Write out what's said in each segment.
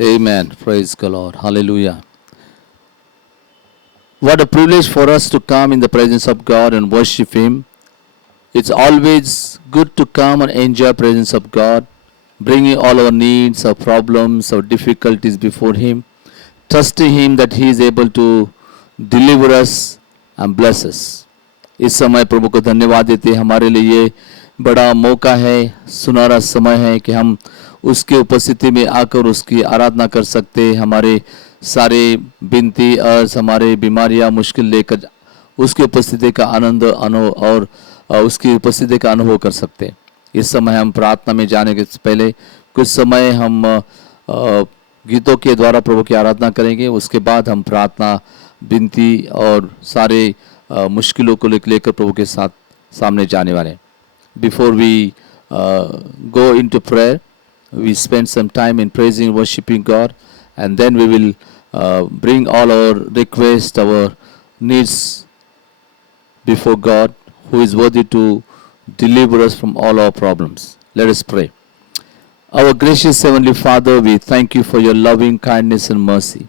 Amen. Praise the Lord. Hallelujah. What a privilege for us to come in the presence of God and worship Him. It's always good to come and enjoy presence of God, bringing all our needs, our problems, our difficulties before Him, trusting Him that He is able to deliver us and bless us. इस समय प्रभु को धन्यवाद देते हैं। हमारे लिए ये बड़ा मौका है, सुनहरा समय है कि हम उसके उपस्थिति में आकर उसकी आराधना कर सकते हैं। हमारे सारे बिनती अर्ज, हमारे बीमारियां, मुश्किल लेकर उसकी उपस्थिति का आनंद और उसकी उपस्थिति का अनुभव कर सकते हैं। इस समय हम प्रार्थना में जाने के पहले कुछ समय हम गीतों के द्वारा प्रभु की आराधना करेंगे। उसके बाद हम प्रार्थना, बिनती और सारे मुश्किलों को लेकर प्रभु के साथ सामने जाने वाले हैं। Before we go into prayer, we spend some time in praising, worshiping God, and then we will bring all our requests, our needs before God, who is worthy to deliver us from all our problems. Let us pray. Our gracious Heavenly Father, we thank you for your loving kindness and mercy.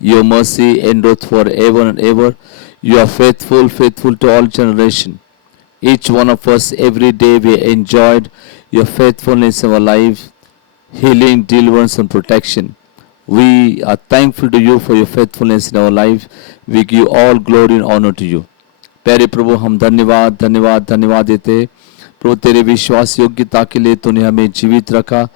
Your mercy endureth forever and ever. You are faithful, faithful to all generation. Each one of us, every day we enjoyed your faithfulness in our life, healing, deliverance and protection. We are thankful to you for your faithfulness in our life. We give all glory and honor to you. प्यारे प्रभु, हम धन्यवाद धन्यवाद धन्यवाद देते हैं प्रभु, तेरे विश्वास योग्यता के लिए तूने हमें जीवित रखा,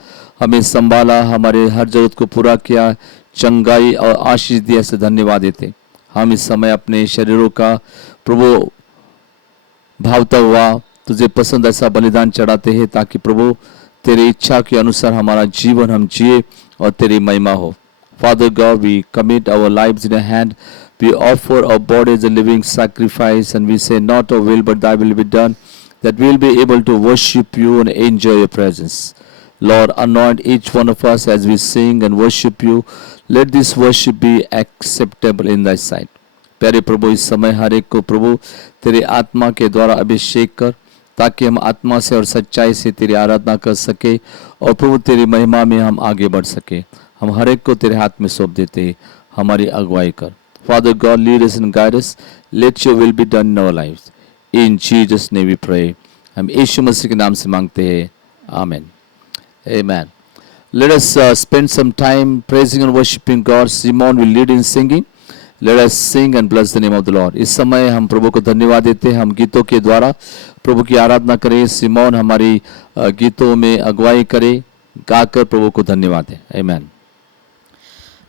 हमें संभाला, हमारे हर जरूरत को पूरा किया, चंगाई और आशीष दिया, से धन्यवाद देते। हम इस समय अपने शरीरों का प्रभु भावता हुआ तुझे पसंद ऐसा बलिदान चढ़ाते हैं, ताकि प्रभु तेरी इच्छा के अनुसार हमारा जीवन हम जिए और तेरी महिमा हो। Father God, we commit our lives in your hand. We offer our body as a living sacrifice, and we say, not our will but thy will be done, that we will be able to worship you and enjoy your presence. Lord, anoint each one of us as we sing and worship you. Let this worship be acceptable in thy sight. प्यारे प्रभु, इस समय हर एक को प्रभु तेरे आत्मा के द्वारा अभिषेक कर, ताकि हम आत्मा से और सच्चाई से तेरी आराधना कर सके और प्रभु तेरी महिमा में हम आगे बढ़ सके। हम हर एक को तेरे हाथ में सौंप देते हैं, हमारी अगुवाई कर। Father God, lead us and guide us. Let your will be done in our lives. In Jesus' name we pray. हम यीशु मसीह के नाम से मांगते हैं, आमेन। Amen. Let us spend some time praising and worshiping God. Simon will lead in singing. Let us sing and bless the name of the Lord. इस समय हम प्रभु को धन्यवाद देते हैं। हम गीतों के द्वारा प्रभु की आराधना करें। सिमोन हमारी गीतों में अगुवाई करे, गाकर प्रभु को धन्यवाद दें। आमीन।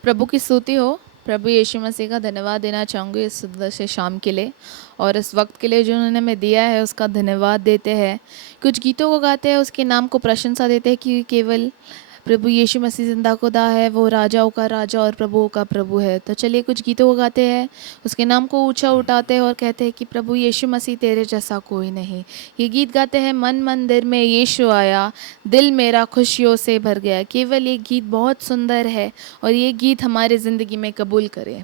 प्रभु की स्तुति हो। प्रभु यीशु मसीह का धन्यवाद देना चाहूँगी इस सुंदर से शाम के लिए और इस वक्त के लिए जो उन्होंने हमें दिया है, उसका धन्यवाद देते हैं। कुछ गीतों को गाते हैं, उसके नाम को प्रशंसा देते हैं कि केवल प्रभु यीशु मसीह जिंदा खुदा है, वो राजाओं का राजा और प्रभुओं का प्रभु है। तो चलिए कुछ गीतों को गाते हैं, उसके नाम को ऊंचा उठाते हैं और कहते हैं कि प्रभु यीशु मसीह तेरे जैसा कोई नहीं। ये गीत गाते हैं, मन मंदिर में यीशु आया, दिल मेरा खुशियों से भर गया। केवल ये गीत बहुत सुंदर है और ये गीत हमारे ज़िंदगी में कबूल करें।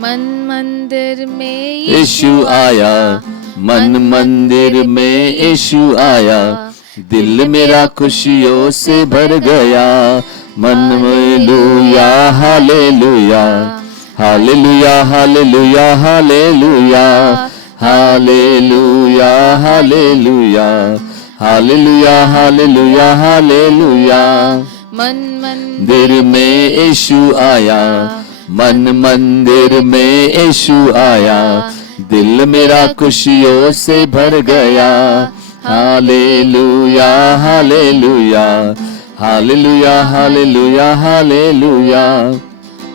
मन मंदिर में यीशु आया, मन मंदिर में यीशु आया, दिल मेरा खुशियों से भर गया। मन hallelujah hallelujah hallelujah hallelujah hallelujah hallelujah hallelujah hallelujah hallelujah hallelujah. मन मंदिर में यीशु आया, मन मंदिर में यीशु आया, दिल मेरा खुशियों से भर गया। Hallelujah hallelujah hallelujah hallelujah hallelujah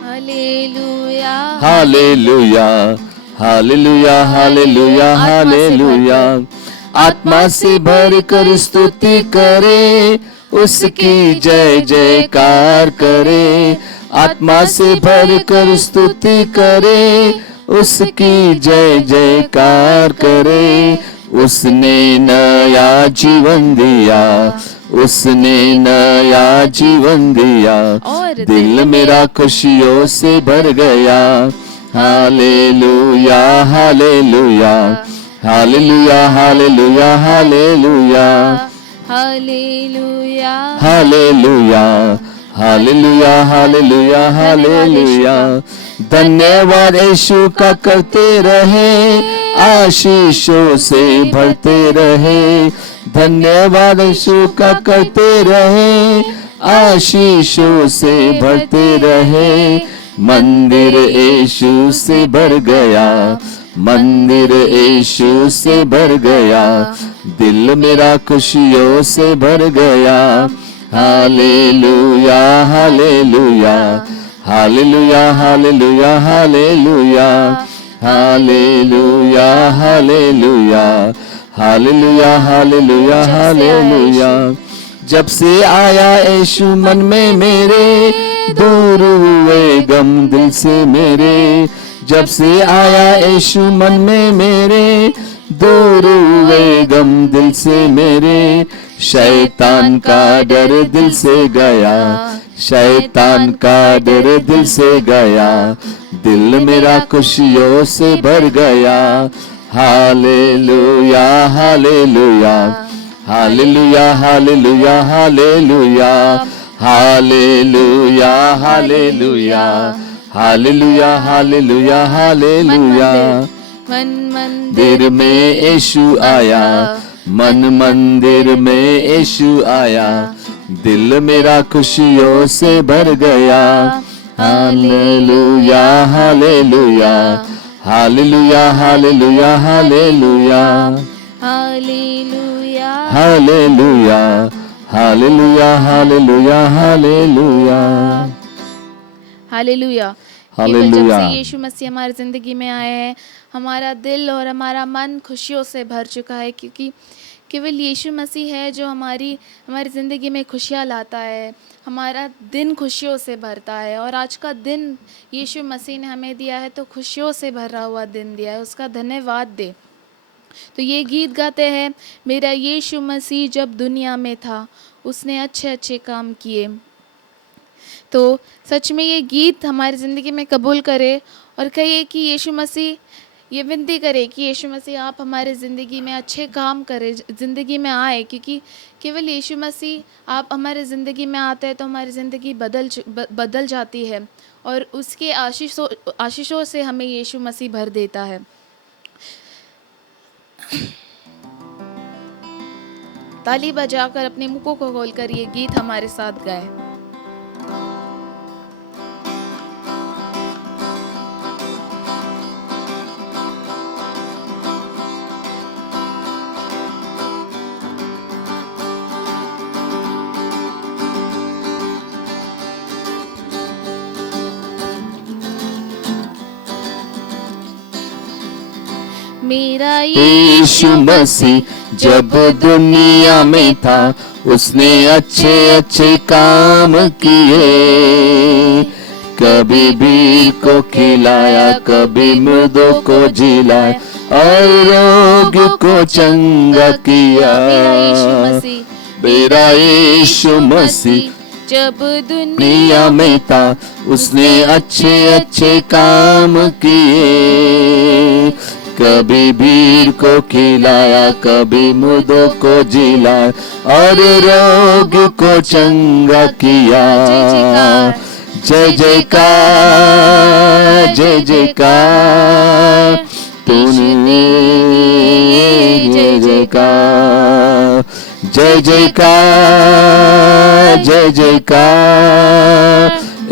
hallelujah hallelujah hallelujah hallelujah hallelujah. आत्मा से भर कर स्तुति करे, उसकी जय जयकार करे। आत्मा से भर कर स्तुति करे, उसकी जय जयकार करे। उसने नया जीवन दिया, उसने नया जीवन दिया, और दिल मेरा खुशियों से भर गया। Hallelujah hallelujah hallelujah hallelujah hallelujah hallelujah hallelujah hallelujah hallelujah hallelujah. धन्यवाद यीशु का करते रहे, आशीषों से भरते रहे। धन्यवाद यीशु का करते रहे, आशीषों से भरते रहे। मंदिर यीशु से भर गया, मंदिर यीशु से भर गया। दिल मेरा खुशियों से भर गया। Hallelujah hallelujah hallelujah hallelujah hallelujah hallelujah hallelujah hallelujah hallelujah hallelujah. जब से आया यीशु मन में मेरे, दूर हुए गम दिल से मेरे। जब से आया यीशु मन में मेरे, दूर हुए गम दिल से मेरे। शैतान का डर दिल से गया, शैतान का डर दिल से गया। दिल मेरा खुशियों से भर गया। Hallelujah hallelujah hallelujah hallelujah hallelujah hallelujah hallelujah hallelujah hallelujah hallelujah. मन मंदिर में यीशु आया, मन मंदिर में यीशु आया। दिल मेरा खुशियों से भर गया। Hallelujah hallelujah hallelujah hallelujah hallelujah hallelujah hallelujah hallelujah hallelujah hallelujah hallelujah. केवल जब हालेलुया। से यीशु मसीह हमारी ज़िंदगी में आए हैं, हमारा दिल और हमारा मन खुशियों से भर चुका है, क्योंकि केवल यीशु मसीह है जो हमारी ज़िंदगी में खुशियाँ लाता है, हमारा दिन खुशियों से भरता है। और आज का दिन यीशु मसीह ने हमें दिया है, तो खुशियों से भरा हुआ दिन दिया है, उसका धन्यवाद दे। तो ये गीत गाते हैं, मेरा यीशु मसीह जब दुनिया में था, उसने अच्छे अच्छे काम किए। तो सच में ये गीत हमारी ज़िंदगी में कबूल करे और कहिए कि यीशु मसीह, ये विनती करे कि यीशु मसीह आप हमारे ज़िंदगी में अच्छे काम करें, ज़िंदगी में आए, क्योंकि केवल यीशु मसीह आप हमारे ज़िंदगी में आते हैं तो हमारी ज़िंदगी बदल जाती है, और उसके आशीषों से हमें यीशु मसीह भर देता है। ताली बजाकर अपने मुखों को खोलकर ये गीत हमारे साथ गाएं। मेरा यीशु मसीह जब दुनिया में था, उसने अच्छे अच्छे काम किए। कभी बीर को खिलाया, कभी मुर्दों को जिलाया, और रोग को चंगा किया। मेरा यीशु मसीह जब दुनिया में था, उसने अच्छे अच्छे काम किए। कभी भीड़ को खिलाया, कभी मुर्दों को जिलाया, और रोग को चंगा किया। जय जयकार जय जयकार तूने, जय जयकार जय जयकार जय जयकार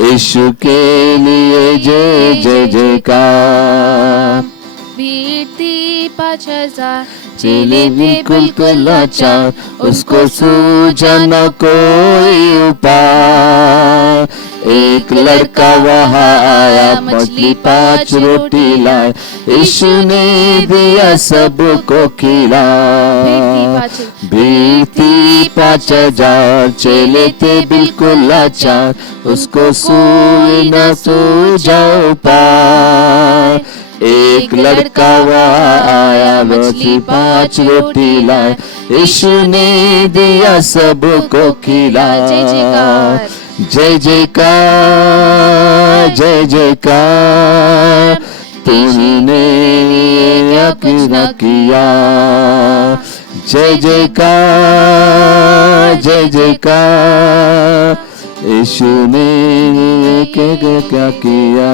यीशु के लिए जय जय जयकार। बीती 5,000 चेले बिल्कुल लाचार, उसको सूझा न कोई उपाय। एक लड़का वहाँ आया, मछली 5 रोटी लाए, यीशु ने दिया सबको खिला। भीड़ थी 5,000, चेले थे बिल्कुल लाचार, उसको सूझा न सूझा उपाय। एक लड़का वहाँ आया, मछली 5 रोटी लाया, यीशु ने दिया सबको खिला। जय जयकार, जय जयकार, जय जयकार, तूने क्या कुछ न किया। जय जयकार, जय जयकार, यीशु ने क्या किया।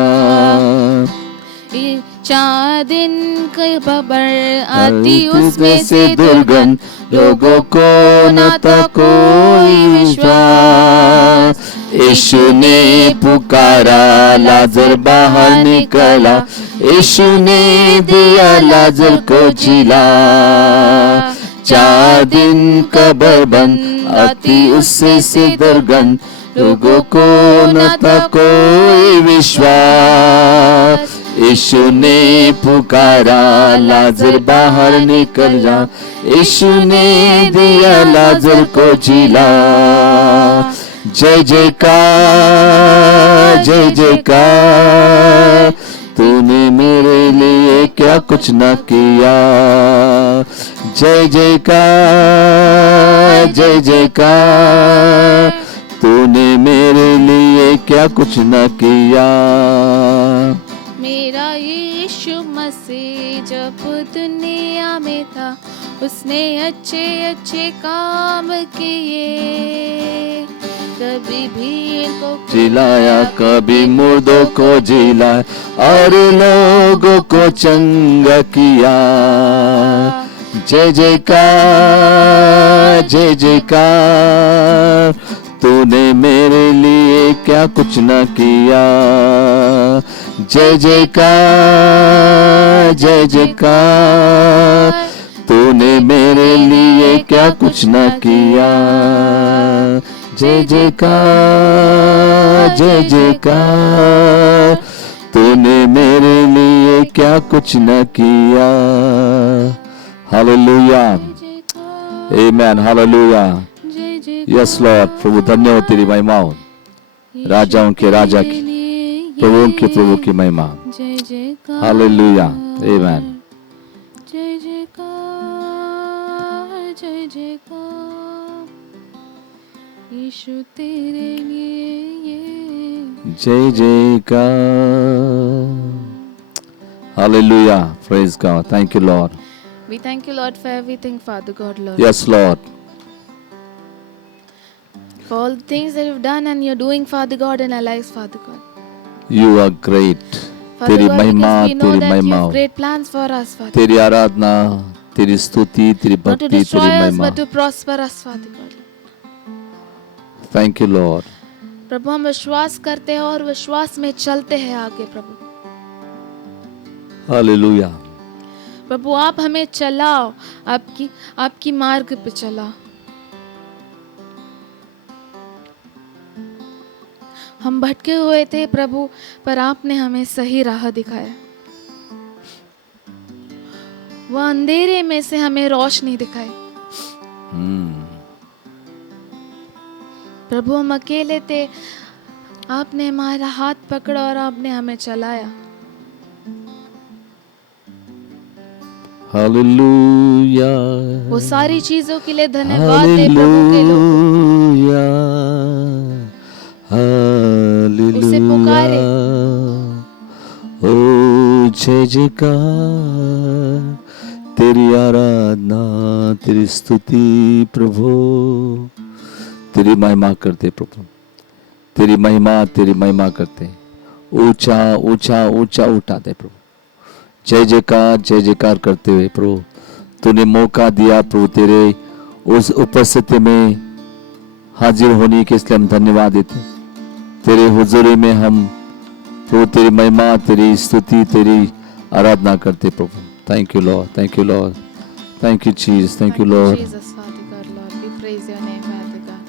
4 दिन की खबर आती उसमें से दुर्गंध, लोगों को न था कोई विश्वास। यीशु ने पुकारा, लाजर बाहर निकला, यीशु ने दिया लाजर को जिला। 4 दिन कब्र बंद, आती उससे से दुर्गंध, लोगों को न था कोई विश्वास। यीशु ने पुकारा, लाजर बाहर निकल जा, यीशु ने दिया लाजर को जिला। जय जयकार, जय जयकार, तूने मेरे लिए क्या कुछ न किया। जय जयकार, जय जयकार, तूने मेरे लिए क्या कुछ न किया। मेरा यीशु मसीह जब दुनिया में था, उसने अच्छे अच्छे काम किए। कभी भीड़ को जिलाया, कभी मुर्दों को जिलाया, और लोगों को चंगा किया। जय जयकार, जय जयकार, तूने मेरे लिए क्या कुछ न किया। जय जयकार, जय जयकार, तूने मेरे लिए क्या कुछ न किया। जय जयकार, जय जयकार, तूने मेरे लिए क्या कुछ न किया। हालेलुया, आमेन, हालेलुया। यस लॉर्ड, प्रभु धन्य हो तेरी महिमा हो, राजाओं के राजा की, प्रभुओं के प्रभु की महिमा। जय जयकार, हालेलुया, आमेन। जय जयकार, जय जयकार, यीशु तेरे लिए ये। जय जयकार, hallelujah, praise God, thank you Lord. We thank you, Lord, for everything, Father God, Lord. Yes Lord, For all the things that you've done and you're doing, Father God, in our lives, Father God. You are great. Father तेरी God, महिमा, because we know तेरी that you महिमा have हो, great plans for us, Father. तेरी आराधना, तेरी स्तुति, तेरी Not to भक्ति, destroy तेरी us, महिमा। but to prosper us, Father God. Thank you lord. प्रभु, हम विश्वास करते हैं और विश्वास में चलते हैं आगे, प्रभु। हालेलुया, प्रभु, आप हमें चलाओ, आपकी मार्ग पे चलाओ। हम भटके हुए थे प्रभु, पर आपने हमें सही राह दिखाया। वह अंधेरे में से हमें रोशनी दिखाई। प्रभु, हम अकेले थे, आपने हमारा हाथ पकड़ा और आपने हमें चलाया। हालेलुया, वो सारी चीजों के लिए धन्यवाद दे प्रभु के लोग। हालेलुया, उसे पुकारे। ओ जय जयकार, तेरी आराधना, तेरी स्तुति प्रभु, तेरी महिमा करते प्रभु, तेरी महिमा करते, ऊंचा ऊंचा ऊंचा उठाते प्रभु। जय जयकार करते हुए प्रभु, तूने मौका दिया प्रभु, तेरे उस उपस्थिति में हाजिर होने के इसलिए हम धन्यवाद देते। तेरे हुजूरी में हम प्रभु तेरी महिमा, तेरी स्तुति, तेरी आराधना करते प्रभु। Thank you lord, thank you lord, thank you Jesus, thank you lord. Jesus, Father God, Lord, we praise your name, Father God.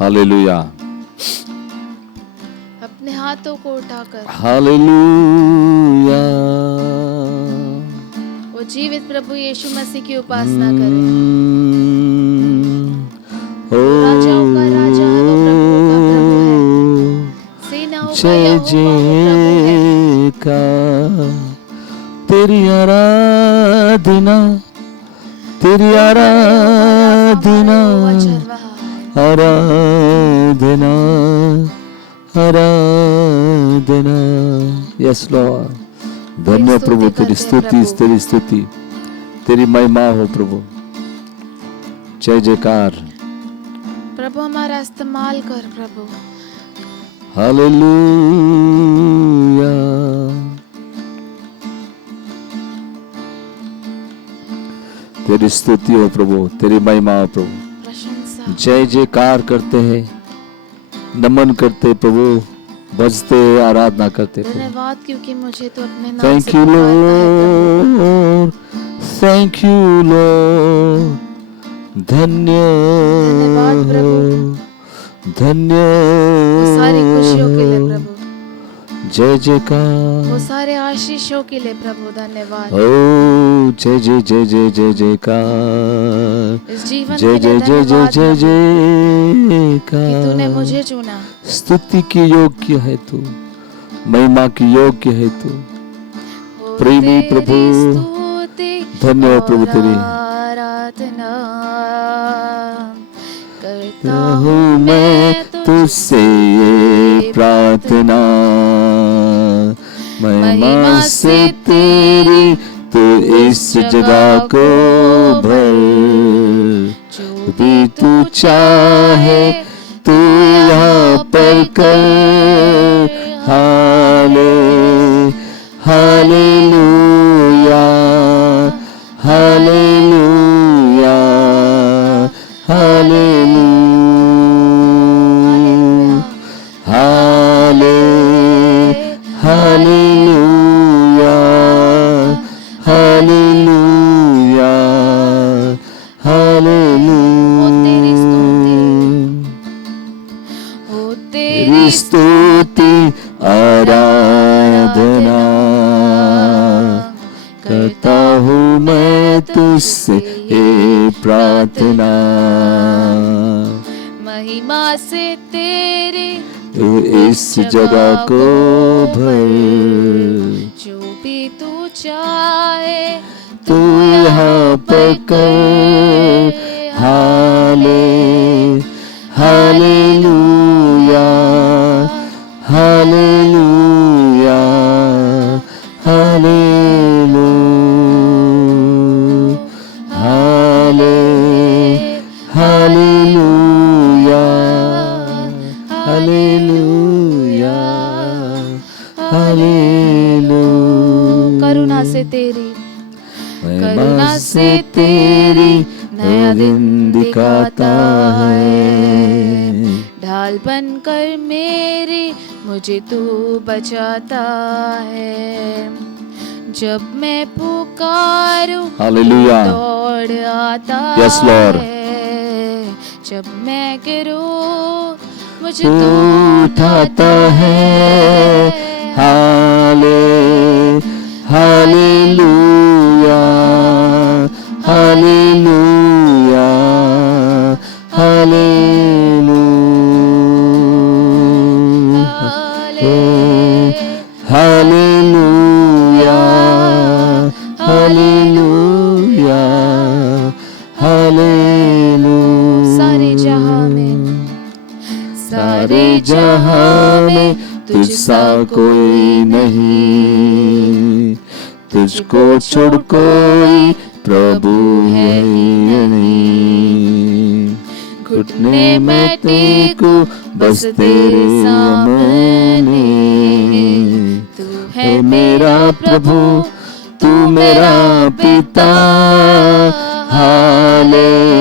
Hallelujah, अपने हाथों को उठाकर हालेलुया, वो जीवित प्रभु यीशु मसीह की उपासना करें। ओ राजाओं का राजा है, वो प्रभुओं का प्रभु है। Say जय जयकार, तेरी आराधना, तेरी आराधना, आराधना, आराधना। यस लॉर्ड, धन्य प्रभु, तेरी स्तुति, तेरी स्तुति, तेरी महिमा हो प्रभु। जय जयकार। प्रभु हमारा इस्तेमाल कर प्रभु। हालेलुया। तेरी स्तुति हो प्रभु, तेरी महिमा हो प्रभु। प्रशंसा। जय जयकार करते हैं, नमन करते प्रभु, बजते आराधना करते प्रभु। धन्यवाद क्योंकि मुझे तो अपने नाम थैंक से यू पुकारता है लॉर्ड, थैंक यू लॉर्ड, धन्य धन्यवाद प्रभु। धन्य वो सारी खुशियों के लिए प्रभु, जय जयकार, वो सारे आशीषों के लिए प्रभु धन्यवाद। ओ जय जय जय जय जय जयकार, इस जीवन जय के लिए जय जय जय धन्यवाद जय प्रभु कि तूने जयकार। मुझे चुना। स्तुति की योग्य है तू, महिमा की योग्य है तू, प्रेमी प्रभु। धन्य हो प्रभु तेरी आराधना करता हूँ मैं तुझसे ये प्रार्थना, महिमा से तेरी तू इस जगह को भर, जो भी तू चाहे तू यहाँ पर कर। Hallelujah, hallelujah, hallelujah, hallelujah, hallelujah, hallelujah. तेरी स्तुति आराधना करता हूँ मैं तुझसे ये प्रार्थना, महिमा से तेरी तू इस जगह को भर, जो भी तू चाहे तू यहाँ पर कर। Hallelujah, hallelujah, hallelujah, hallelujah, hallelujah. करुणा से तेरी, करुणा से तेरी नया दिन दिखाता है, ढाल बनकर मेरी मुझे तू बचाता है। जब मैं पुकारूं हालेलुया, दौड़ आता यस लॉर्ड। है, जब मैं गिरूं मुझे तू तू उठाता है। Hallelujah, hallelujah, hallelujah, hallelujah, hallelujah, hallelujah. सारे जहां में, सारे जहां में तुझसा कोई नहीं, तुझको छोड़ कोई प्रभु है ही नहीं। घुटने मैं टेकू बस तेरे सामने, तू है मेरा प्रभु, तू मेरा पिता। Hallelujah,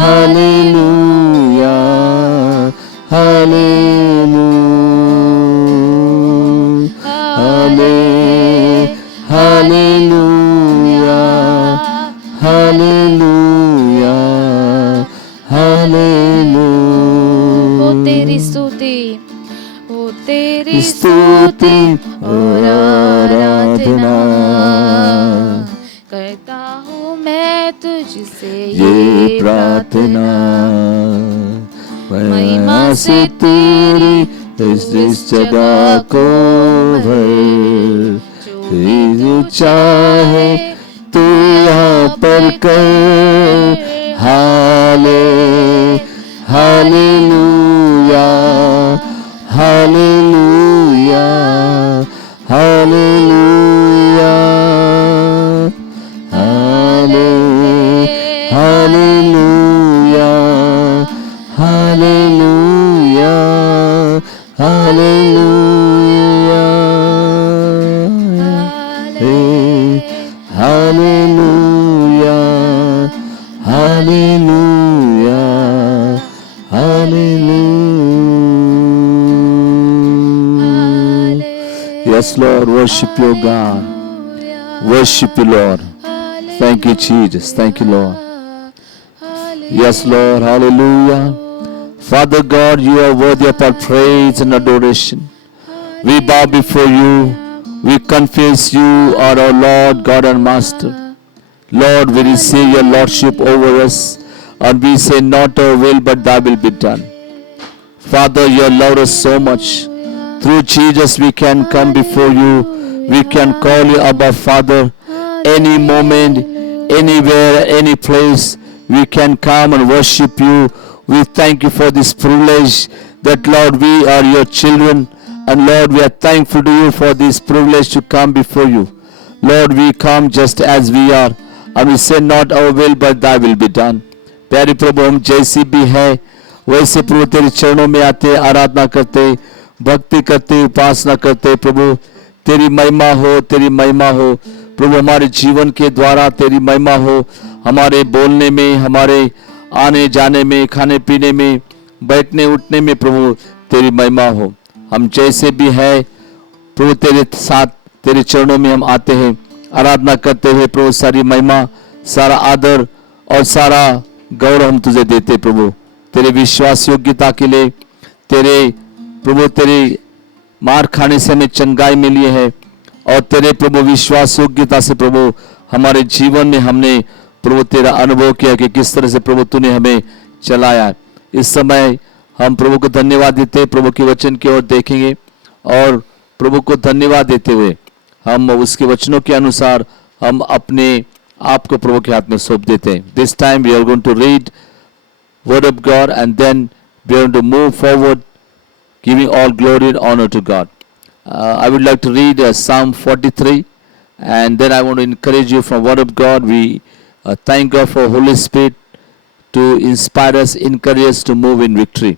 hallelujah, hallelujah, hallelujah, hallelujah, hallelujah. हो तेरी स्तुति, हो तेरी स्तुति और आराधना करता हूँ मैं तुझसे ये प्रार्थना, महिमा से तेरी इस जगह को भर, जो चाहे तू यहाँ पर कर। Hallelujah, hallelujah, hallelujah, hallelujah, hallelujah, hallelujah, hallelujah, hallelujah, hallelujah. Yes, Lord, worship your God. Worship you, Lord. Thank you, Jesus. Thank you, Lord. Yes, Lord. Hallelujah. Father God, you are worthy of our praise and adoration. We bow before you. We confess you are our Lord, God and Master. Lord, we receive your Lordship over us, and we say, not our will, but thy will be done. Father, you love us so much. Through Jesus, we can come before you. We can call you Abba Father. Any moment, anywhere, any place, we can come and worship you. We thank you for this privilege that, Lord, we are your children. And Lord, we are thankful to you for this privilege to come before you. Lord, we come just as we are. And we say, not our will, but thy will be done. प्यारे प्रभु, हम जैसी भी है वैसे प्रभु तेरे चरणों में आते, आराधना करते, भक्ति करते, उपासना करते। प्रभु तेरी महिमा हो, तेरी महिमा हो प्रभु। हमारे जीवन के द्वारा तेरी महिमा हो, हमारे बोलने में, हमारे आने जाने में, खाने पीने में, बैठने उठने में प्रभु तेरी महिमा हो। हम जैसे भी है प्रभु तेरे साथ, तेरे चरणों में हम आते हैं, आराधना करते हुए प्रभु। सारी महिमा, सारा आदर और सारा गौरव हम तुझे देते प्रभु। तेरे विश्वास योग्यता के लिए, तेरे प्रभु तेरे मार खाने से हमें चंगाई मिली है, और तेरे प्रभु विश्वास योग्यता से प्रभु हमारे जीवन में हमने प्रभु तेरा अनुभव किया कि किस तरह से प्रभु तूने हमें चलाया। इस समय हम प्रभु को धन्यवाद देते, प्रभु के वचन की ओर देखेंगे, और प्रभु को धन्यवाद देते हुए हम उसके वचनों के अनुसार हम अपने आप को प्रभु के हाथ में सौंप देते हैं। This time we are going to read word of God and then we are going to move forward giving all glory and honor to God. I would like to read Psalm 43, and then I want to encourage you from Word of God. We thank God for Holy Spirit to inspire us, encourage us to move in victory.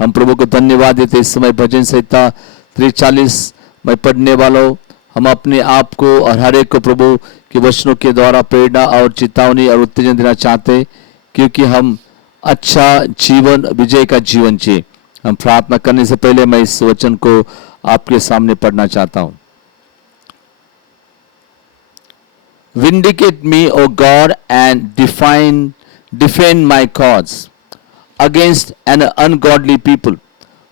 हम प्रभु को धन्यवाद देते। इस समय भजन संहिता 43 मैं पढ़ने वाला हूँ। हम अपने आप को और हर एक को प्रभु के वचनों के द्वारा प्रेरणा और चेतावनी और उत्तेजन देना चाहते, क्योंकि हम अच्छा जीवन, विजय का जीवन जिए। हम प्रार्थना करने से पहले मैं इस वचन को आपके सामने पढ़ना चाहता हूं। Vindicate me, O God, and defend my cause against an ungodly people.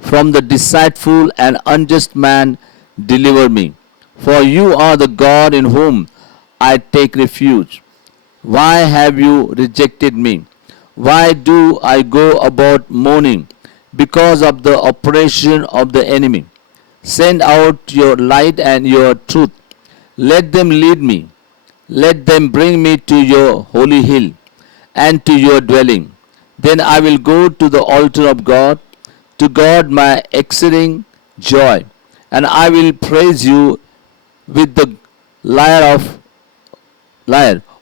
From the deceitful and unjust man deliver me. For you are the God in whom I take refuge. Why have you rejected me? Why do I go about mourning because of the oppression of the enemy? Send out your light and your truth. Let them lead me. Let them bring me to your holy hill and to your dwelling. Then I will go to the altar of God, to God my exceeding joy, and I will praise you with the lyre.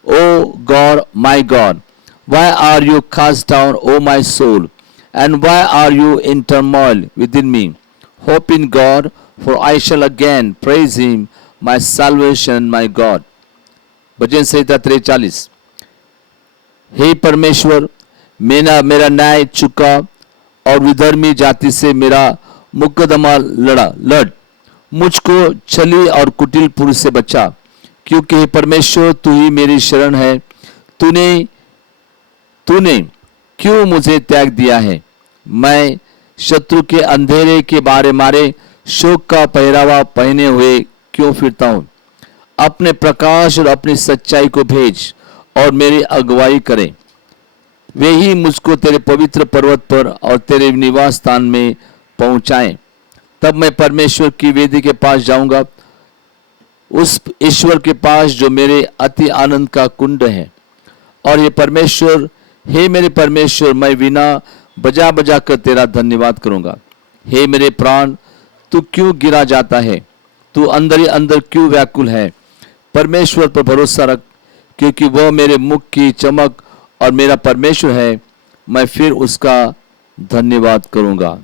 O God, my God, why are you cast down, O my soul? And why are you in turmoil within me? Hope in God, for I shall again praise him, my salvation, my God. भजन संहिता 43। हे परमेश्वर, मेरा न्याय चुका और विधर्मी जाति से मेरा मुकदमा लड़ मुझको छली और कुटिल पुरुष से बचा, क्योंकि हे परमेश्वर तू ही मेरी शरण है। तूने क्यों मुझे त्याग दिया है? मैं शत्रु के अंधेरे के बारे मारे शोक का पहरावा पहने हुए क्यों फिरता हूं? अपने प्रकाश और अपनी सच्चाई को भेज और मेरी अगुवाई करें। वे ही मुझको तेरे पवित्र पर्वत पर और तेरे निवास स्थान में पहुंचाएं। तब मैं परमेश्वर की वेदी के पास जाऊंगा, उस ईश्वर के पास जो मेरे अति आनंद का कुंड है। और ये परमेश्वर, हे मेरे परमेश्वर, मैं वीणा बजा बजा कर तेरा धन्यवाद करूंगा। हे मेरे प्राण, तू क्यों गिरा जाता है? तू अंदर ही अंदर क्यों व्याकुल है? परमेश्वर पर भरोसा रख, क्योंकि वह मेरे मुख की चमक और मेरा परमेश्वर है। मैं फिर उसका धन्यवाद करूंगा।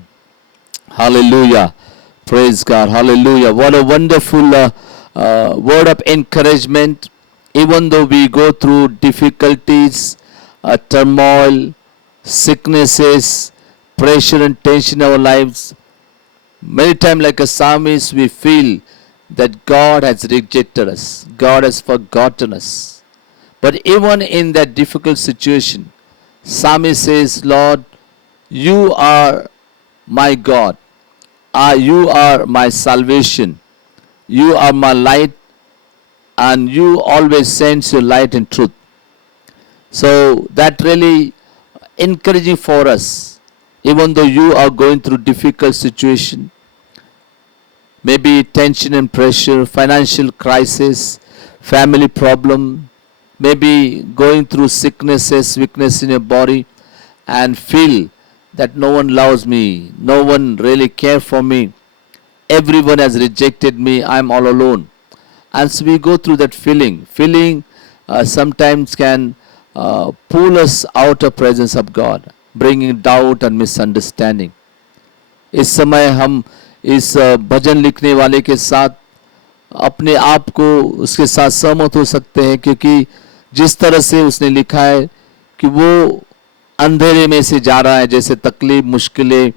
Hallelujah, praise God, hallelujah. What a wonderful word of encouragement. Even though we go through difficulties, turmoil, sicknesses, pressure and tension in our lives, many times like a psalmist we feel that God has rejected us, God has forgotten us. But even in that difficult situation, psalmist says, Lord, you are my God, you are my salvation, you are my light, and you always sends your light and truth. So that really encouraging for us. Even though you are going through difficult situation, maybe tension and pressure, financial crisis, family problem, maybe going through sicknesses, weakness in your body, and feel that no one loves me, no one really cares for me, everyone has rejected me, I'm all alone. And so we go through that feeling sometimes can pull us out of presence of God, bringing doubt and misunderstanding. इस समय हम इस भजन लिखने वाले के साथ अपने आप को उसके साथ सहमत हो सकते हैं, क्योंकि जिस तरह से उसने लिखा है कि वो अंधेरे में से जा रहा है, जैसे तकलीफ, मुश्किलें,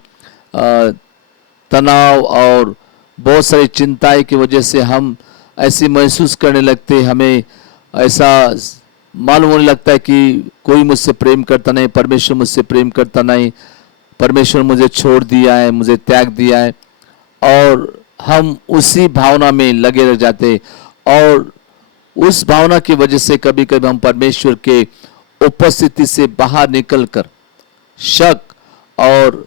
तनाव और बहुत सारी चिंताएं की वजह से हम ऐसी महसूस करने लगते, हमें ऐसा मालूम होने लगता है कि कोई मुझसे प्रेम करता नहीं, परमेश्वर मुझसे प्रेम करता नहीं, परमेश्वर मुझे छोड़ दिया है, मुझे त्याग दिया है, और हम उसी भावना में लगे रह जाते। और उस भावना की वजह से कभी कभी हम परमेश्वर के उपस्थिति से बाहर निकलकर शक और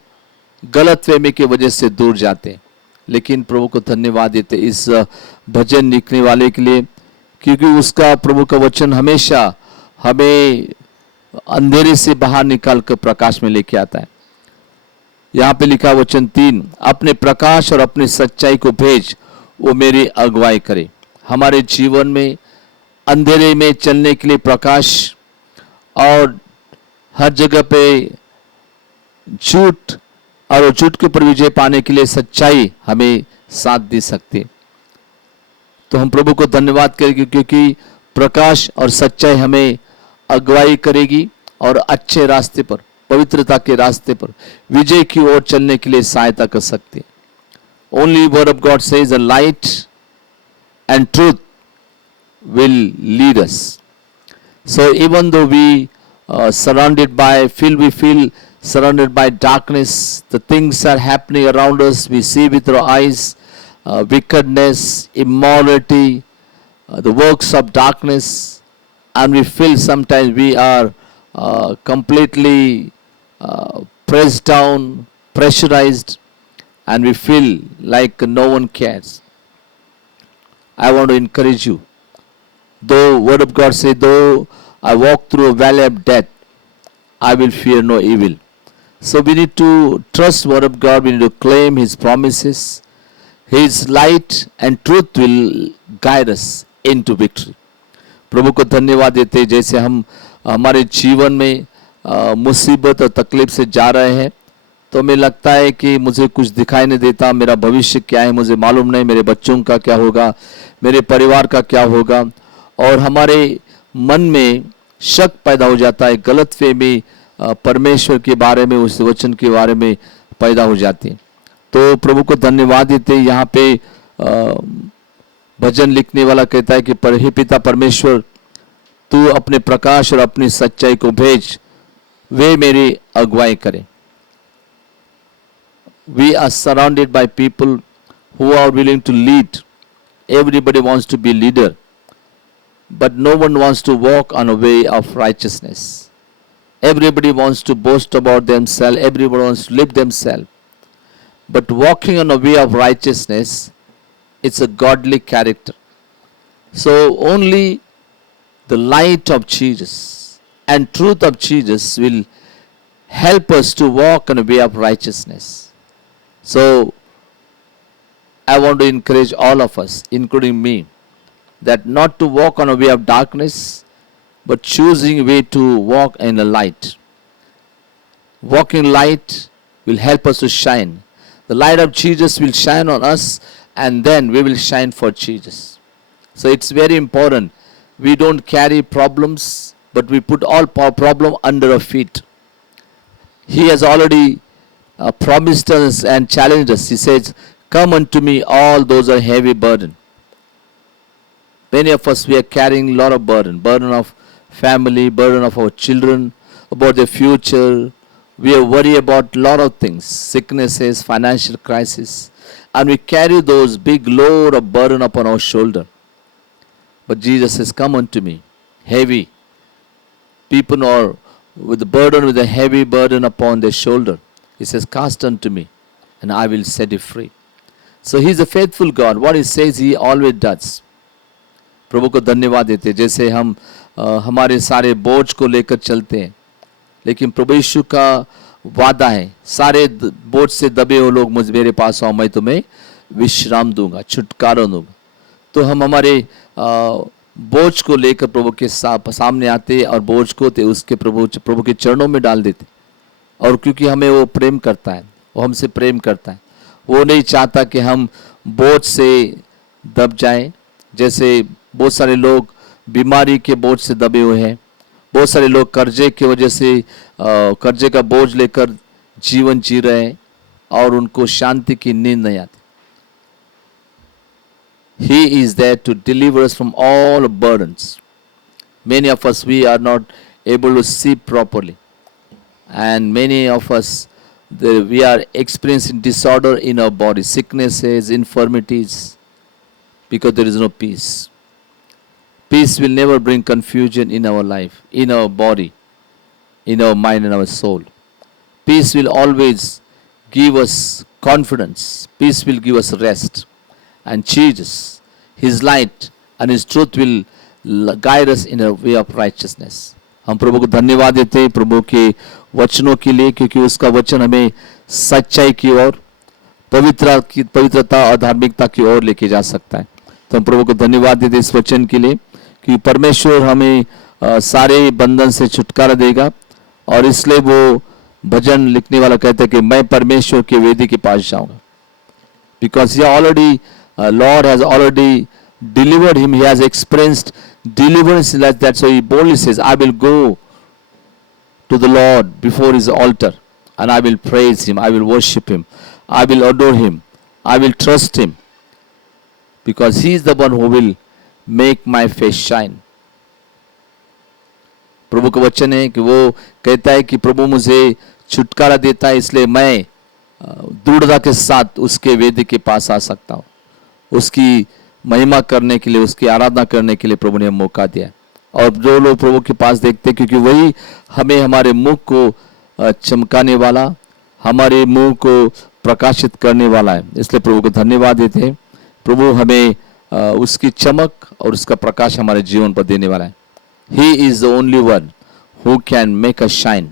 गलतफहमी की वजह से दूर जाते हैं। लेकिन प्रभु को धन्यवाद देते इस भजन लिखने वाले के लिए, क्योंकि उसका प्रभु का वचन हमेशा हमें अंधेरे से बाहर निकाल कर प्रकाश में लेके आता है। यहाँ पे लिखा वचन 3, अपने प्रकाश और अपनी सच्चाई को भेज, वो मेरी अगुवाई करे। हमारे जीवन में अंधेरे में चलने के लिए प्रकाश और हर जगह पे झूठ और झूठ के ऊपर विजय पाने के लिए सच्चाई हमें साथ दे सकती है। तो हम प्रभु को धन्यवाद करेंगे, क्योंकि प्रकाश और सच्चाई हमें अगुवाई करेगी और अच्छे रास्ते पर, पवित्रता के रास्ते पर विजय की ओर चलने के लिए सहायता कर सकती है। Only word of God says a light and truth will lead us. So even though we surrounded by surrounded by darkness, the things are happening around us, we see with our eyes, wickedness, immorality, the works of darkness, and we feel sometimes we are completely pressed down, pressurized, and we feel like no one cares. I want to encourage you. Though word of God say, though I walk through a valley of death, I will fear no evil. So we need to trust word of God. We need to claim His promises. His light and truth will guide us into victory. प्रभु को धन्यवाद देते हैं। जैसे हम हमारे जीवन में मुसीबत और तकलीफ से जा रहे हैं, तो हमें लगता है कि मुझे कुछ दिखाई नहीं देता, मेरा भविष्य क्या है मुझे मालूम नहीं, मेरे बच्चों का क्या होगा, मेरे परिवार का क्या होगा, और हमारे मन में शक पैदा हो जाता है, गलतफहमी परमेश्वर के बारे में, उस वचन के बारे में पैदा हो जाती है। तो प्रभु को धन्यवाद देते हैं। यहाँ पे भजन लिखने वाला कहता है कि हे पिता परमेश्वर, तू अपने प्रकाश और अपनी सच्चाई को भेज, वे मेरी अगुवाई करें। We are surrounded by people who are willing to lead. Everybody wants to be leader, but no one wants to walk on a way of righteousness. Everybody wants to boast about themselves, everybody wants to live themselves. But walking on a way of righteousness, it's a godly character. So only the light of Jesus and truth of Jesus will help us to walk on a way of righteousness. So I want to encourage all of us, including me, that not to walk on a way of darkness, but choosing a way to walk in the light. Walking light will help us to shine. The light of Jesus will shine on us, and then we will shine for Jesus. So it's very important. We don't carry problems, but we put all problem under our feet. He has already promised us and challenged us. He says, "Come unto me, all those are heavy burden." Many of us, we are carrying a lot of burden of family, burden of our children, about the future. We are worried about a lot of things, sicknesses, financial crisis, and we carry those big load of burden upon our shoulder. But Jesus says, "Come unto me, heavy." People are with the burden, with a heavy burden upon their shoulder. He says, "Cast unto me, and I will set you free." So He is a faithful God. What He says, He always does. प्रभु को धन्यवाद देते हैं। जैसे हम हमारे सारे बोझ को लेकर चलते हैं, लेकिन प्रभु यीशु का वादा है, सारे बोझ से दबे हो लोग मुझ मेरे पास आओ, मैं तुम्हें विश्राम दूंगा, छुटकारा दूंगा। तो हम हमारे बोझ को लेकर प्रभु के सामने आते और बोझ को उसके प्रभु के चरणों में डाल देते। और क्योंकि हमें वो प्रेम करता है, वो हमसे प्रेम करता है, वो नहीं चाहता कि हम बोझ से दब जाएं। जैसे बहुत सारे लोग बीमारी के बोझ से दबे हुए हैं, बहुत सारे लोग कर्जे की वजह से कर्जे का बोझ लेकर जीवन जी रहे हैं और उनको शांति की नींद नहीं आती। He is there to deliver us from all burdens. Many of us, we are not able to see properly, and many of us, we are experiencing disorder in our body, sicknesses, infirmities, because there is no peace. Peace will never bring confusion in our life, in our body, in our mind and our soul. Peace will always give us confidence. Peace will give us rest. And Jesus, His light and His truth will guide us in a way of righteousness. हम प्रभु को धन्यवाद देते हैं प्रभु के वचनों के लिए, क्योंकि उसका वचन हमें सच्चाई की ओर, पवित्रता और धार्मिकता की ओर लेके जा सकता है। तो हम प्रभु को धन्यवाद देते इस वचन के लिए कि परमेश्वर हमें सारे बंधन से छुटकारा देगा। और इसलिए वो भजन लिखने वाला कहता है कि मैं परमेश्वर की वेदी के पास जाऊंगा, because he already Lord has already delivered him. He has experienced deliverance. That's why he boldly says, I will go to the Lord before his altar and I will praise him, I will worship him, I will adore him, I will trust him, because he is the one who will make my face shine. प्रभु का वचन है कि वो कहता है कि प्रभु मुझे छुटकारा देता है, इसलिए मैं दृढ़ता के साथ उसके वेदी के पास आ सकता हूँ। उसकी महिमा करने के लिए, उसकी आराधना करने के लिए प्रभु ने मौका दिया। और जो लोग प्रभु के पास देखते हैं, क्योंकि वही हमें हमारे मुख को चमकाने वाला, हमारे मुंह को प्रकाशित करने वाला है, इसलिए प्रभु को धन्यवाद देते हैं। प्रभु हमें उसकी चमक और उसका प्रकाश हमारे जीवन पर देने वाला है। He is the only one who can make us shine.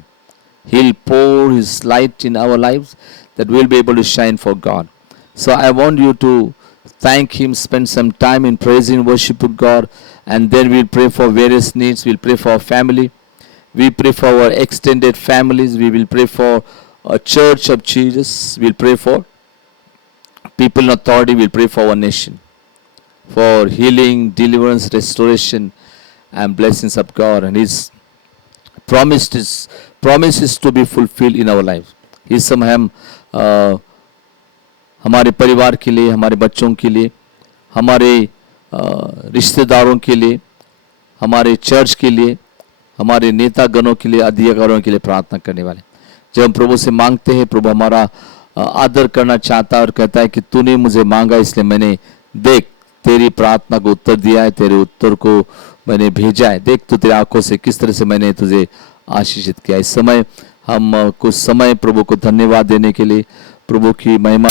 He'll pour his light in our lives that we'll be able to shine for God. So I want you to thank him, spend some time in praising, worshiping God, and then we'll pray for various needs. We'll pray for our family. We pray for our extended families. We will pray for a church of Jesus. We'll pray for people in authority. We'll pray for our nation, for healing, deliverance, restoration, and blessings of God. And his promises to be fulfilled in our lives. इस समय हम हमारे परिवार के लिए, हमारे बच्चों के लिए, हमारे रिश्तेदारों के लिए, हमारे चर्च के लिए, हमारे नेता गणों के लिए, अधिकारियों के लिए प्रार्थना करने वाले। जब हम प्रभु से मांगते हैं, प्रभु हमारा आदर करना चाहता है और कहता है कि तूने मुझे मांगा, इसलिए मैंने देख तेरी प्रार्थना को उत्तर दिया है, तेरे उत्तर को मैंने भेजा है। देख तो तेरी आंखों से किस तरह से मैंने तुझे आशीषित किया। इस समय हम कुछ समय प्रभु को धन्यवाद देने के लिए प्रभु की महिमा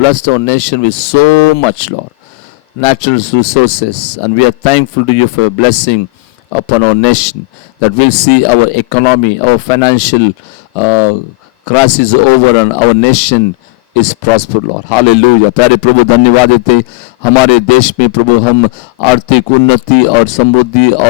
blessed our nation with so much, Lord. Natural resources, and we are thankful to you for your blessing upon our nation, that we'll see our economy, our financial crisis over, and our nation is prospered, Lord. Hallelujah. प्यारे प्रभु धन्यवाद देते हमारे देश में प्रभु हम आर्थिक उन्नति और समृद्धि और